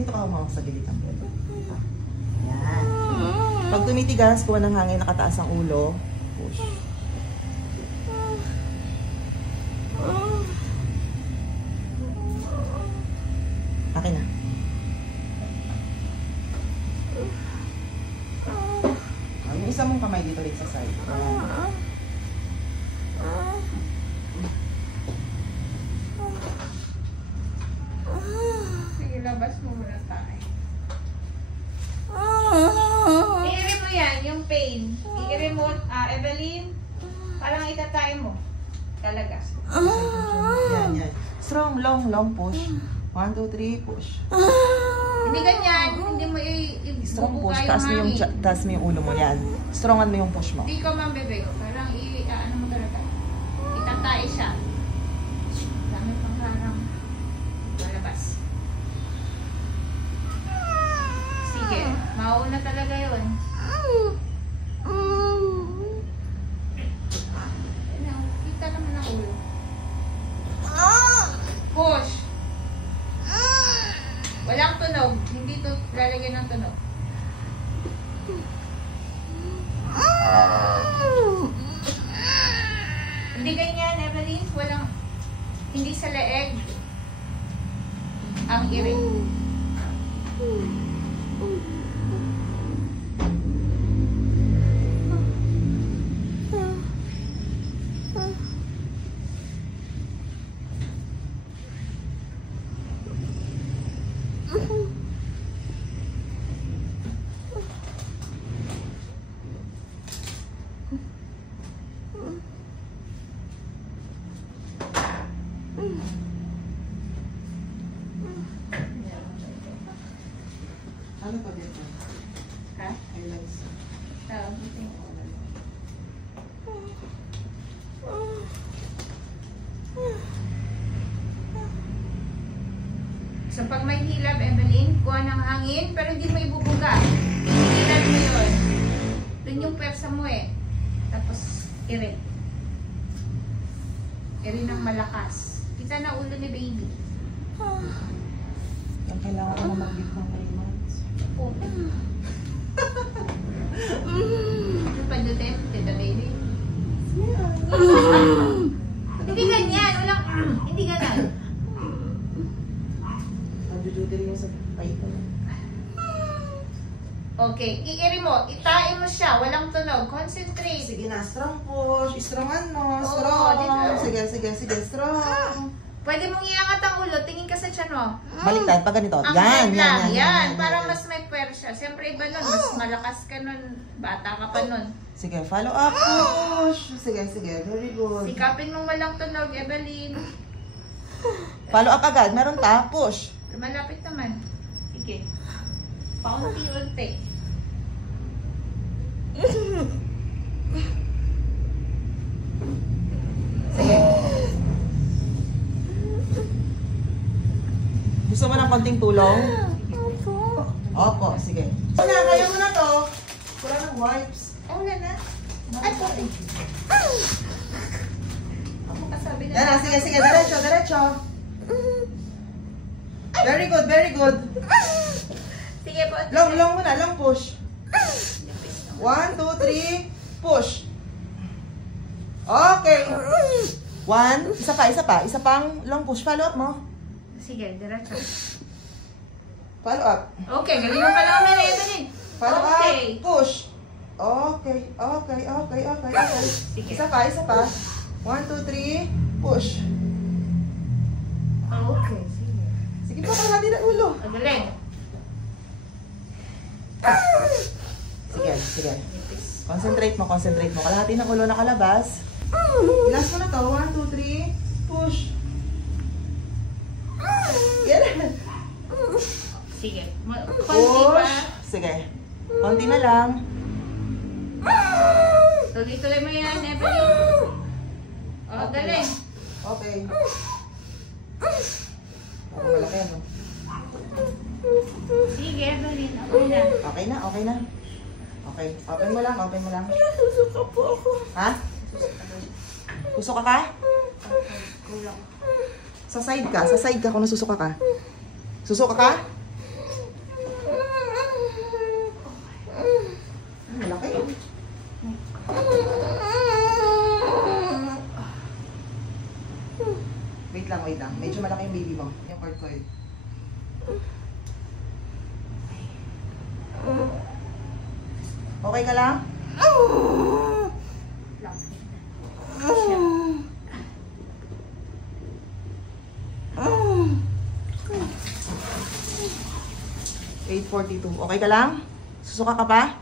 Dito ka humawak sa gilid ng bed. Yan. Pag tumitigas, kuha ng hangin, nakataas ang ulo. Push. Akin na. Yung isa mong kamay dito rin sa side. Sige, labas mo muna tayo. I-remote mo yan, yung pain. I-remote, Evelyn. Parang itatay mo. Talaga. Yan, yan. Strong, long push. 1, 2, 3, push. Hindi ganyan. Hindi mo Strong ibubuka push. yung hangin. Taas mo yung ulo mo. Yan. Strongan mo yung push mo. Hindi ko man bebe. Parang ano mo talaga. Itatay siya. Dami pang harang. Lalabas. Sige. Mauna talaga yun. Kita naman ang ulo. Push. Walang tunog. Hindi to lalagyan ng tunog. Hindi ganyan, Evelyn. Walang, hindi sa leeg ang iring. Ano pa dito? Ha? Highlights. So pag may hilab, Evelyn, kuha ng hangin, pero hindi mo ibubuga. Hilab mo yun. Doon yung pwersa mo eh. Tapos, irin. Irin ng malakas. Kita na ulo ni baby. Yung kailangan ko na mag-give ng 3 months. Ano pa dutin? Tita baby? Hindi ganyan. Walang, hindi ganyan. Nagdudutin yung sa paito. Okay, i-iri mo. Itain mo siya. Walang tunog. Concentrate. Sige na, strong push. Strongan mo. Oo, Strong. dito. Sige, strong. Pwede mong iangat ang ulo. Tingin ka sa tiyan mo. Baliktad, pag ganito. Ang Yan. yan. Para mas may pwersya. Siyempre iba nun. Mas malakas ka nun. Bata ka pa nun. Sige, follow up, push. Sige. Very good. Sikapin mong walang tunog, Evelyn. Follow up agad. Meron ta, push. Malapit naman. Sige. Paunti-unti. Sige. Gusto mo ng konting tulong? Opo, sige. Kaya mo na to. Wala ng wipes. Wala na. Ay, puti. Ako kasabi na. Yan, sige. Diretso. Very good. Sige po. Long muna, long push. 1, 2, 3, push. Okay. 1, isa pa. Isa pang long push. Follow up mo. Sige, diretso. Follow up. Okay, galing mo pala kami na Evelyn. Follow Okay. up. Push. Okay. Sige. Isa pa. 1, 2, 3, push. Okay, sige. Sige pa, kalahati ng ulo. Ang galing. Sige. Concentrate mo. Kalahati ng ulo nakalabas. Last mo na to. 1, 2, 3, push. Yan. Sige. Konti pa. Sige. Konti na lang. Tuloy-tuloy mo yan, Evelyn. Oh, galing. Okay. Malaki ano? Sige, Evelyn. Okay na. Okay na. Okay. Open mo lang. Nasusuka po ako. Ha? Susuka ka? Kulang. Sa side ka kung nasusuka ka. Susuka ka? lang. Medyo malaki yung baby mo. Yung cord ko eh. Okay ka lang? Lang. 8:42. Okay ka lang? Susuka ka pa?